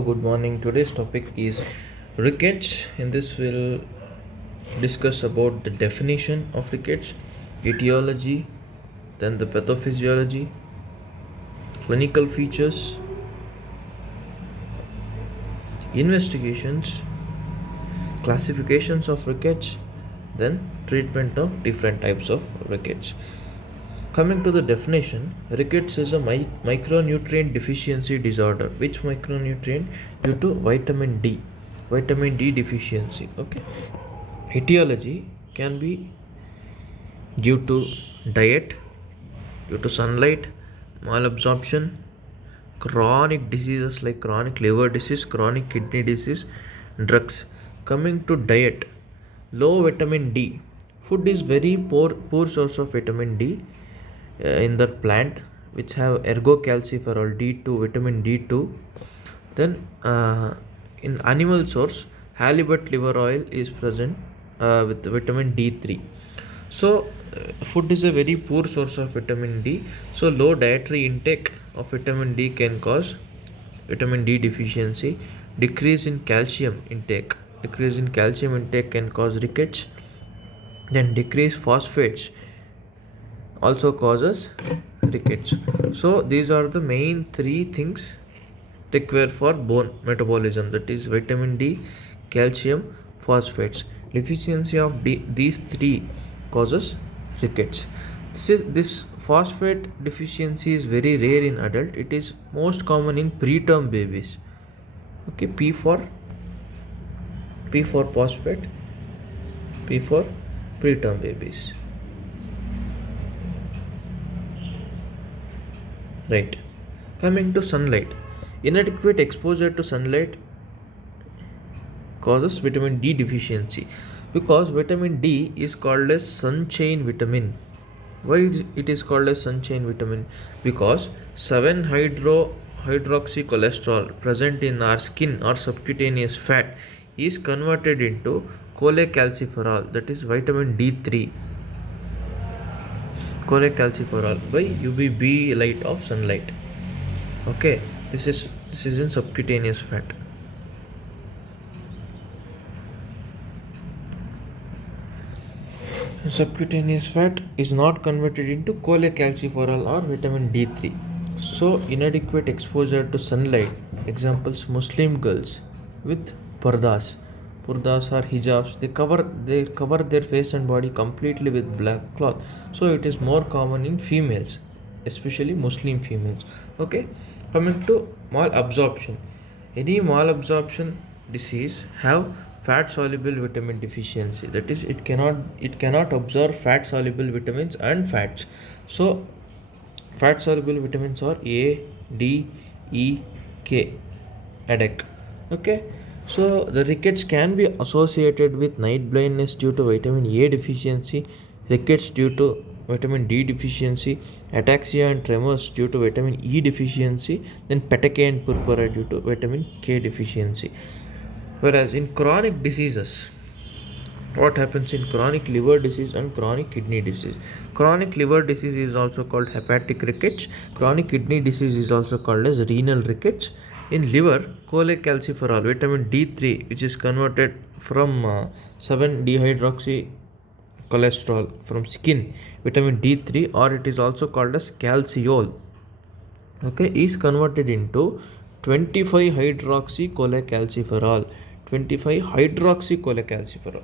Good morning. Today's topic is rickets. In this, we'll discuss about the definition of rickets, etiology, then the pathophysiology, clinical features, investigations, classifications of rickets, then treatment of different types of rickets. Coming to the definition, rickets is a micronutrient deficiency disorder. Which micronutrient? Due to vitamin D deficiency. Okay. Etiology can be due to diet, due to sunlight, malabsorption, chronic diseases like chronic liver disease, chronic kidney disease, drugs. Coming to diet, low vitamin D. Food is very poor source of vitamin D in the plant, which have ergocalciferol D2, vitamin D2. Then in animal source, halibut liver oil is present with vitamin D3. So food is a very poor source of vitamin D. So low dietary intake of vitamin D can cause vitamin D deficiency. Decrease in calcium intake. Decrease in calcium intake can cause rickets. Then decrease phosphates also causes rickets. So these are the main three things required for bone metabolism, that is vitamin D, calcium, phosphates. Deficiency of these three causes rickets. This phosphate deficiency is very rare in adult. It is most common in preterm babies. Okay, P for phosphate, P for preterm babies. Right. Coming to sunlight, inadequate exposure to sunlight causes vitamin D deficiency, because vitamin D is called as sunshine vitamin. Why it is called as sunshine vitamin? Because 7 hydroxy cholesterol present in our skin or subcutaneous fat is converted into cholecalciferol, that is vitamin D3. Cholecalciferol by UVB light of sunlight. Okay, this is in subcutaneous fat. Subcutaneous fat is not converted into cholecalciferol or vitamin D3. So inadequate exposure to sunlight, examples Muslim girls with pardas. Purdas or hijabs, they cover their face and body completely with black cloth. So it is more common in females, especially Muslim females. Okay, coming to malabsorption. Any malabsorption disease have fat soluble vitamin deficiency, that is it cannot absorb fat soluble vitamins and fats. So fat soluble vitamins are A, D, E, K, ADEC. Okay, so the rickets can be associated with night blindness due to vitamin A deficiency, rickets due to vitamin D deficiency, ataxia and tremors due to vitamin E deficiency, then peteke and purpura due to vitamin K deficiency. Whereas in chronic diseases, what happens in chronic liver disease and chronic kidney disease? Chronic liver disease is also called hepatic rickets. Chronic kidney disease is also called as renal rickets. In liver, cholecalciferol, vitamin D3, which is converted from 7-dehydroxy cholesterol from skin, vitamin D3, or it is also called as calciol, okay, is converted into 25 hydroxy cholecalciferol. 25 hydroxy cholecalciferol,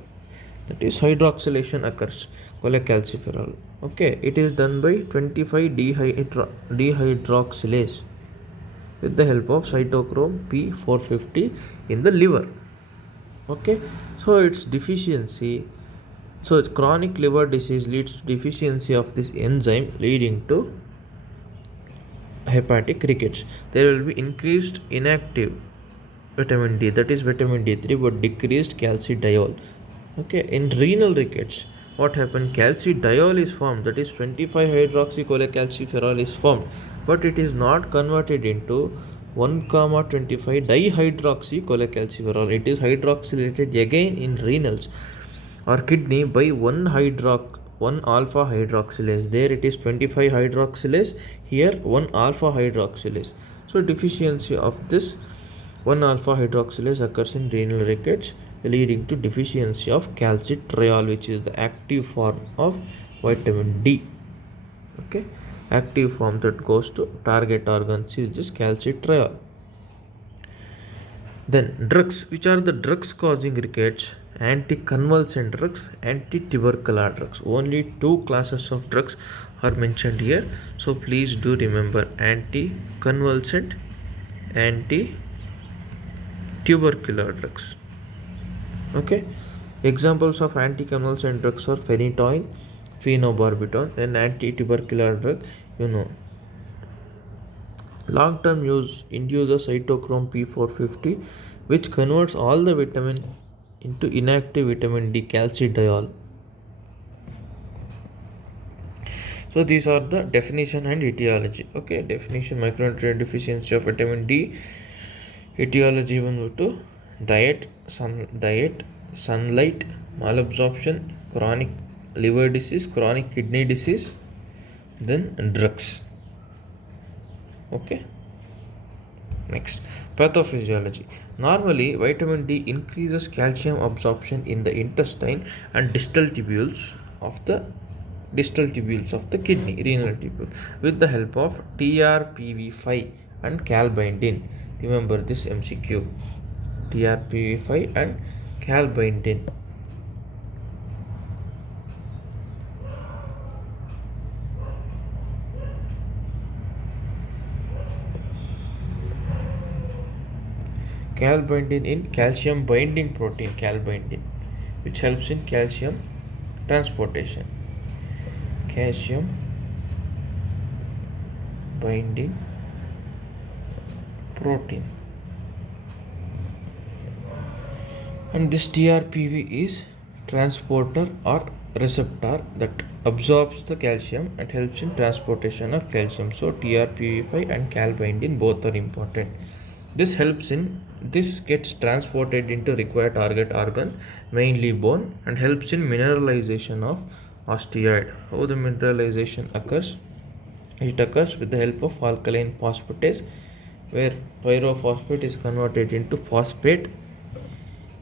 that is hydroxylation occurs cholecalciferol. Okay, it is done by 25 dehydroxylase with the help of cytochrome P450 in the liver. Okay, so its deficiency, so chronic liver disease leads to deficiency of this enzyme, leading to hepatic rickets. There will be increased inactive vitamin D, that is vitamin D3, but decreased calcidiol. Okay, in renal rickets, what happened? Calcidiol is formed, that is 25 hydroxy cholecalciferol is formed, but it is not converted into 1,25 dihydroxy cholecalciferol. It is hydroxylated again in renals or kidney by 1 alpha hydroxylase. There it is 25 hydroxylase, here 1 alpha hydroxylase. So deficiency of this 1 alpha hydroxylase occurs in renal rickets, leading to deficiency of calcitriol, which is the active form of vitamin D. Okay, active form that goes to target organs is this calcitriol. Then drugs. Which are the drugs causing rickets? Anticonvulsant drugs, antitubercular drugs. Only two classes of drugs are mentioned here. So please do remember anticonvulsant, antitubercular drugs. Okay. Examples of anticonvulsant drugs are phenytoin, phenobarbital, and antitubercular drug. You know, long-term use induces cytochrome P450, which converts all the vitamin into inactive vitamin D calcidiol. So these are the definition and etiology. Okay, definition: micronutrient deficiency of vitamin D. Etiology 1 to diet, sunlight, malabsorption, chronic liver disease, chronic kidney disease, then drugs. Okay. Next, pathophysiology. Normally, vitamin D increases calcium absorption in the intestine and distal tubules of the kidney, renal tubule, with the help of TRPV5 and calbindin. Remember this MCQ: TRPV5 and calbindin. Calbindin in calcium binding protein, calbindin, which helps in calcium transportation. Calcium binding protein. And this TRPV is transporter or receptor that absorbs the calcium and helps in transportation of calcium. So TRPV5 and calbindin both are important. This gets transported into required target organ, mainly bone, and helps in mineralization of osteoid. How the mineralization occurs? It occurs with the help of alkaline phosphatase, where pyrophosphate is converted into phosphate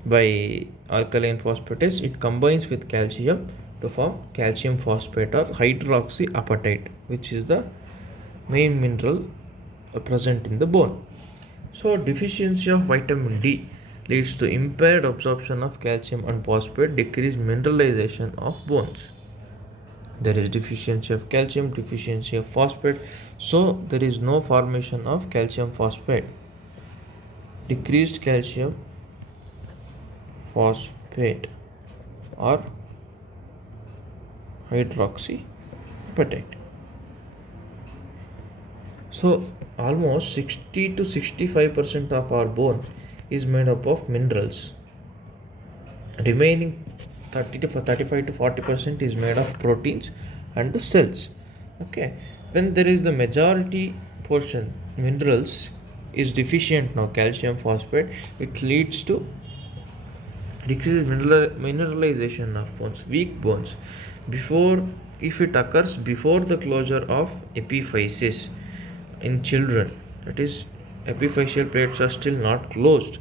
by alkaline phosphatase. It combines with calcium to form calcium phosphate or hydroxyapatite, which is the main mineral present in the bone. So deficiency of vitamin D leads to impaired absorption of calcium and phosphate, decreased mineralization of bones. There is deficiency of calcium, deficiency of phosphate, so there is no formation of calcium phosphate. Decreased calcium phosphate or hydroxyapatite. So almost 60 to 65% of our bone is made up of minerals. Remaining 30 to 35 to 40% is made of proteins and the cells. Okay, when there is the majority portion minerals is deficient now, calcium phosphate, it leads to decreased mineralization of bones, weak bones. If it occurs before the closure of epiphysis in children, that is, epiphyseal plates are still not closed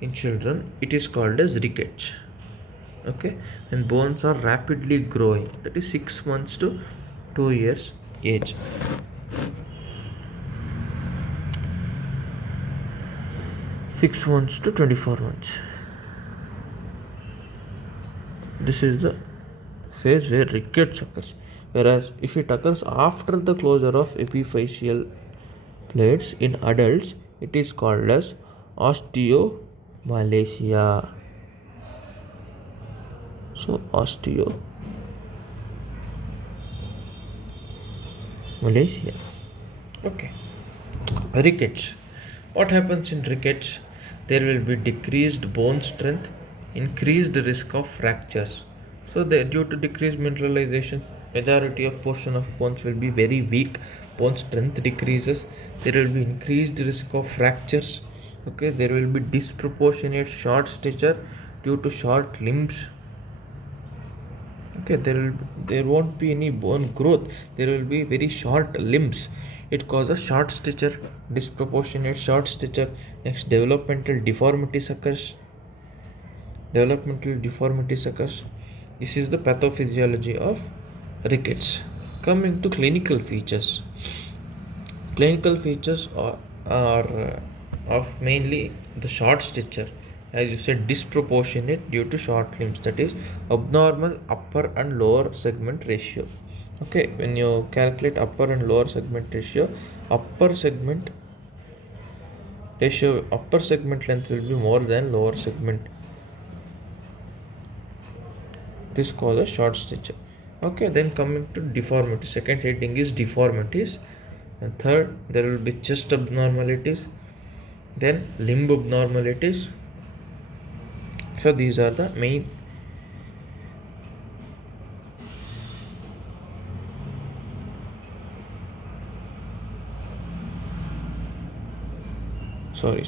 in children, it is called as rickets. Okay, and bones are rapidly growing, that is 6 months to 2 years age. Six months to 24 months. This is the phase where rickets occurs. Whereas if it occurs after the closure of epiphyseal plates in adults, it is called as osteomalacia. So osteomalacia. Okay. Rickets. What happens in rickets? There will be decreased bone strength, increased risk of fractures. So due to decreased mineralization, majority of portion of bones will be very weak. Bone strength decreases. There will be increased risk of fractures. Okay, there will be disproportionate short stature due to short limbs. Okay, there won't be any bone growth. There will be very short limbs it causes short stature, disproportionate short stature. Next, developmental deformities occurs. This is the pathophysiology of rickets. Coming to clinical features. Clinical features are of mainly the short stature, as you said, disproportionate due to short limbs, that is abnormal upper and lower segment ratio. Okay, when you calculate upper and lower segment ratio, upper segment upper segment length will be more than lower segment. This causes short stature. Okay, then coming to deformity, second heading is deformities, and third there will be chest abnormalities, then limb abnormalities. So these are the main. Sorry,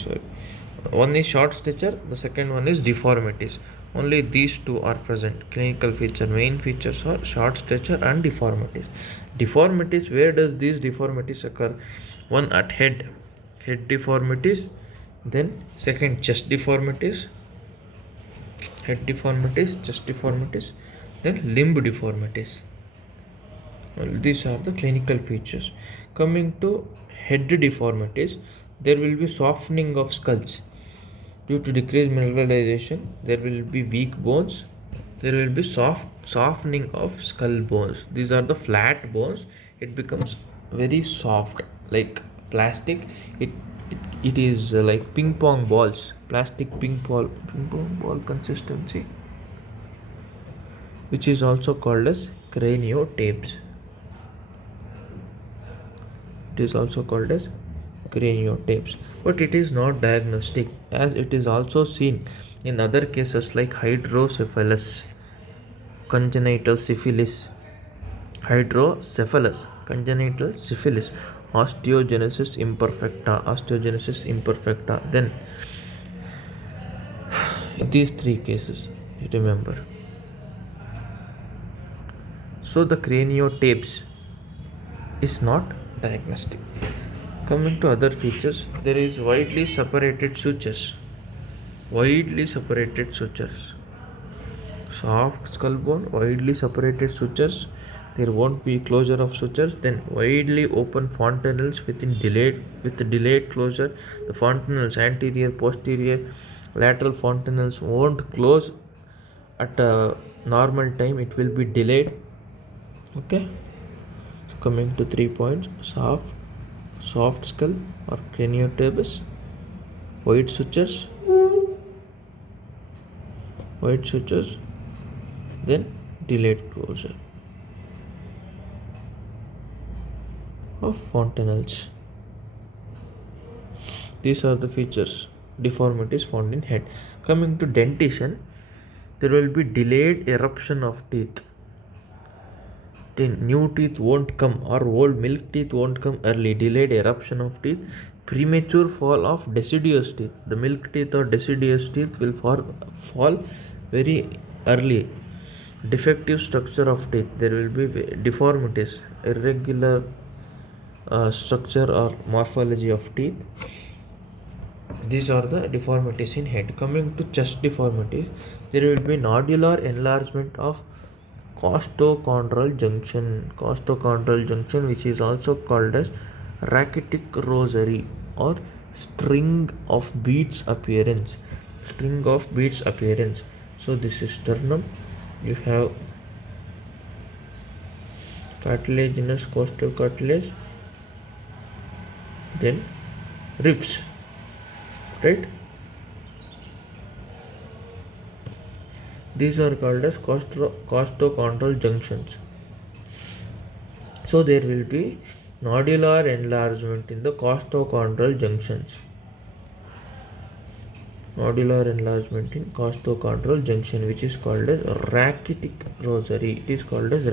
one is short stature, the second one is deformities. Only these two are present. Clinical feature, main features are short stature and deformities. Deformities, where does these deformities occur? One at head deformities, then second chest deformities, head deformities, chest deformities, then limb deformities. Well, these are the clinical features. Coming to head deformities, there will be softening of skulls due to decreased mineralization. There will be weak bones. There will be softening of skull bones. These are the flat bones. It becomes very soft, like plastic. It it is like ping pong balls, plastic ping pong ball consistency, which is also called as craniotapes. It is also called as craniotapes, but it is not diagnostic, as it is also seen in other cases like hydrocephalus, congenital syphilis, congenital syphilis, osteogenesis imperfecta. Then these three cases, you remember. So the craniotapes is not diagnostic. Coming to other features, there is widely separated sutures. Soft skull bone, widely separated sutures. There won't be closure of sutures. Then widely open fontanelles with delayed closure. The fontanelles, anterior, posterior, lateral fontanelles won't close at a normal time. It will be delayed. Okay. So coming to 3 points: soft skull or craniotapes, wide sutures, then delayed closure of fontanelles. These are the features, deformities found in head. Coming to dentition, there will be delayed eruption of teeth. New teeth won't come, or old milk teeth won't come early. Delayed eruption of teeth, premature fall of deciduous teeth. The milk teeth or deciduous teeth will fall very early. Defective structure of teeth, there will be deformities, irregular structure or morphology of teeth. These are the deformities in head. Coming to chest deformities, there will be nodular enlargement of costochondral junction, which is also called as rachitic rosary or string of beads appearance. So this is sternum. You have cartilaginous costal cartilage, then ribs, right? These are called as costochondral junctions. So there will be nodular enlargement in the costochondral junctions. Which is called as rachitic rosary. It is called as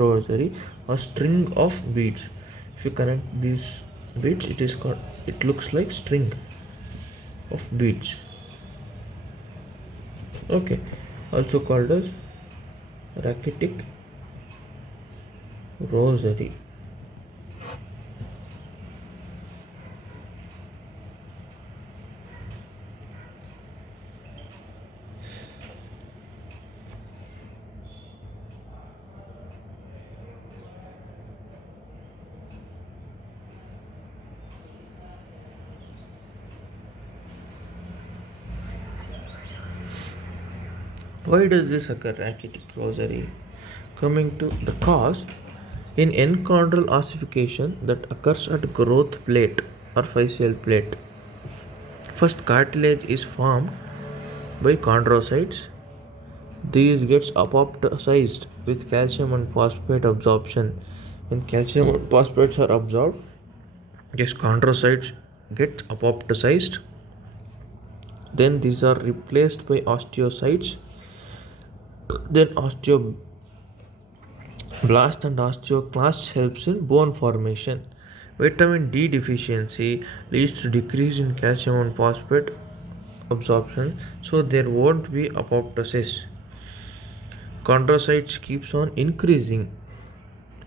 rosary or string of beads. If you connect these beads, it looks like string of beads. Okay, also called as rachitic rosary. Why does this occur? Rachitic rosary. Coming to the cause, in enchondral ossification that occurs at growth plate or facial plate, first cartilage is formed by chondrocytes. These gets apoptosized with calcium and phosphate absorption. When calcium and phosphates are absorbed, these chondrocytes get apoptosized. Then these are replaced by osteocytes. Then osteoblast and osteoclast helps in bone formation. Vitamin D deficiency leads to decrease in calcium and phosphate absorption, so there won't be apoptosis. Chondrocytes keeps on increasing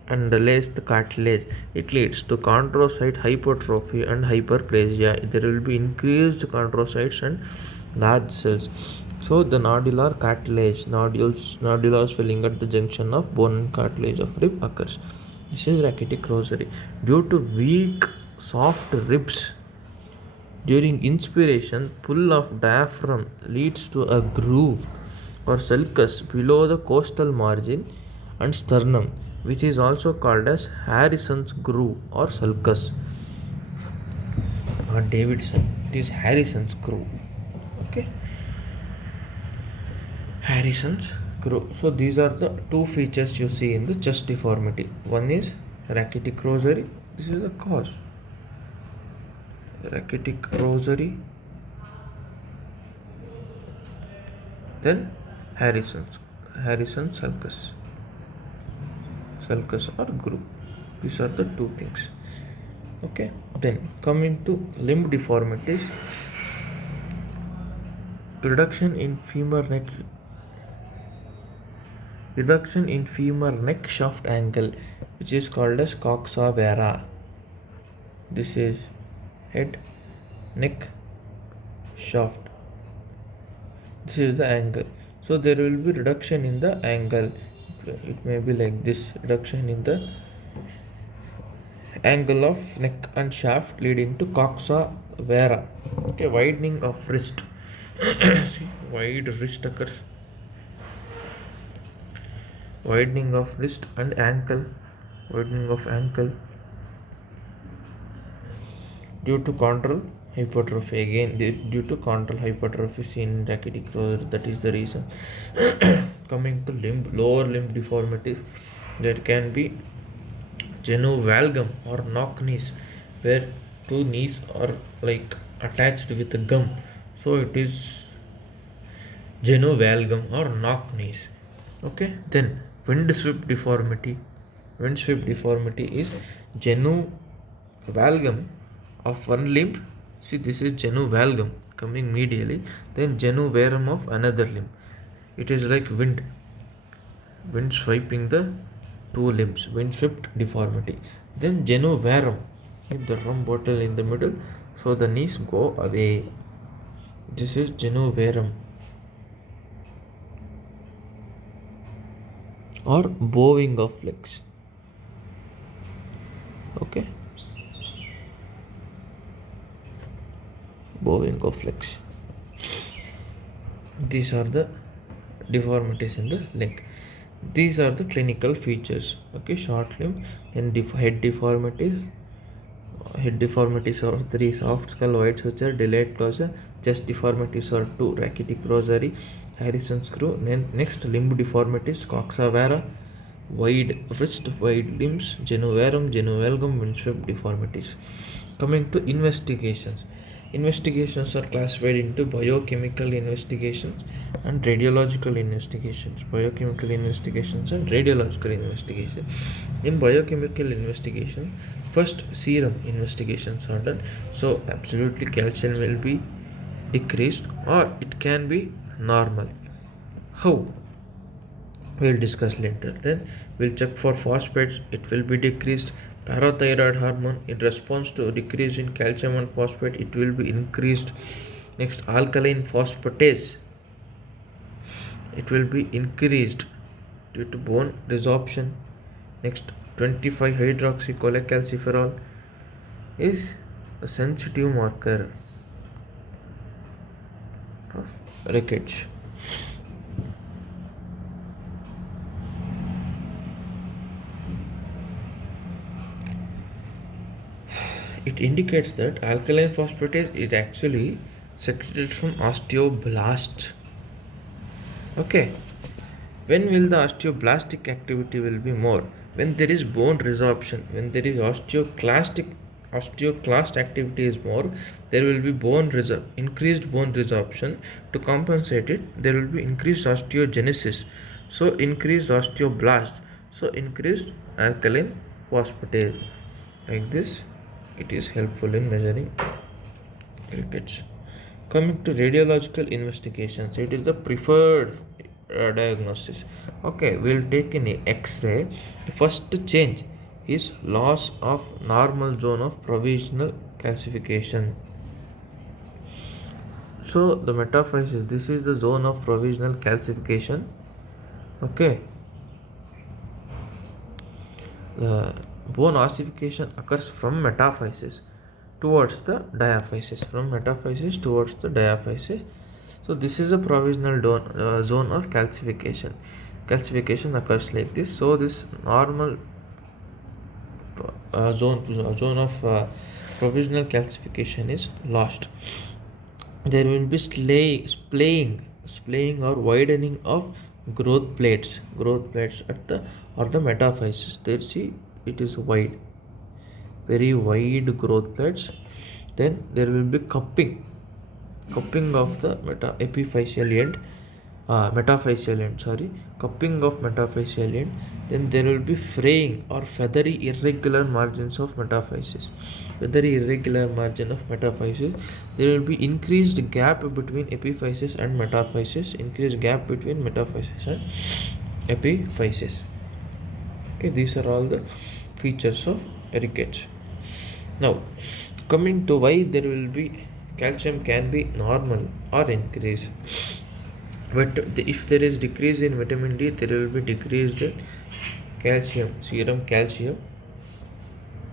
and delays the cartilage. It leads to chondrocyte hypertrophy and hyperplasia. There will be increased chondrocytes and large cells. So the nodular cartilage, nodular swelling at the junction of bone and cartilage of rib occurs. This is rachitic rosary. Due to weak, soft ribs, during inspiration, pull of diaphragm leads to a groove or sulcus below the costal margin and sternum, which is also called as Harrison's groove or sulcus. Not Davidson, it is Harrison's groove. Okay, Harrison's groove. So these are the two features you see in the chest deformity. One is rachitic rosary. This is the cause. Rachitic rosary. Then Harrison's sulcus or groove. These are the two things. Okay, then coming to limb deformities, reduction in femur neck shaft angle, which is called as coxa vara. This is head, neck, shaft. This is the angle. So there will be reduction in the angle. It may be like this, reduction in the angle of neck and shaft leading to coxa vara. Okay, widening of wrist. See, wide wrist occurs. Widening of wrist and ankle. Widening of ankle due to chondral hypertrophy. Again, due to chondral hypertrophy seen in rachitic rosary. That is the reason. Coming to lower limb deformities, there can be genovalgum or knock knees, where two knees are like attached with a gum. So it is genovalgum or knock knees. Okay, then wind sweep deformity. Wind sweep deformity is genovalgum of one limb. See, this is genovalgum coming medially, then genovarum of another limb. It is like wind swiping the two limbs, wind swept deformity. Then genovarum, keep the rum bottle in the middle so the knees go away. This is genovarum or bowing of legs. Okay, bowing of legs. These are the deformities in the leg. These are the clinical features. Okay, short limb. Then head deformities. Head deformities are 3: soft skull, wide suture, delayed closure. Chest deformities are 2: rachitic rosary, Harrison's screw. Then next, limb deformities: coxa vara, wide wrist, wide limbs, genovarum, genovalgum, windswept deformities. Coming to investigations. Investigations are classified into biochemical investigations and radiological investigations. Biochemical investigations and radiological investigation. In biochemical investigation, first serum investigations are done. So absolutely calcium will be decreased or it can be normal. How? We'll discuss later. Then we'll check for phosphates. It will be decreased. Parathyroid hormone, in response to decrease in calcium and phosphate, it will be increased. Next, alkaline phosphatase, it will be increased due to bone resorption. Next, 25 hydroxycholecalciferol is a sensitive marker of rickets. It indicates that alkaline phosphatase is actually secreted from osteoblasts. Okay. When will the osteoblastic activity will be more? When there is bone resorption, when there is osteoclast activity is more, there will be increased bone resorption. To compensate it, there will be increased osteogenesis, so increased osteoblast, so increased alkaline phosphatase. Like this, it is helpful in measuring rickets. Coming to radiological investigations, it is the preferred diagnosis. Okay, we'll take an X-ray. The first change is loss of normal zone of provisional calcification. So the metaphysis, this is the zone of provisional calcification. Okay, the bone ossification occurs from metaphysis towards the diaphysis, from metaphysis towards the diaphysis. So this is a provisional zone of calcification occurs like this. So this normal zone of provisional calcification is lost. There will be splaying or widening of growth plates at the or the metaphysis. There see it is wide, very wide growth plates. Then there will be cupping of the metaphyseal end, cupping of metaphyseal end. Then there will be fraying or feathery irregular margins of metaphysis. Feathery irregular margin of metaphysis. There will be increased gap between epiphysis and metaphysis. Increased gap between metaphysis and epiphysis. Okay, these are all the features of rickets. Now, coming to why there will be calcium can be normal or increase. But if there is decrease in vitamin D, there will be decreased in calcium, serum calcium.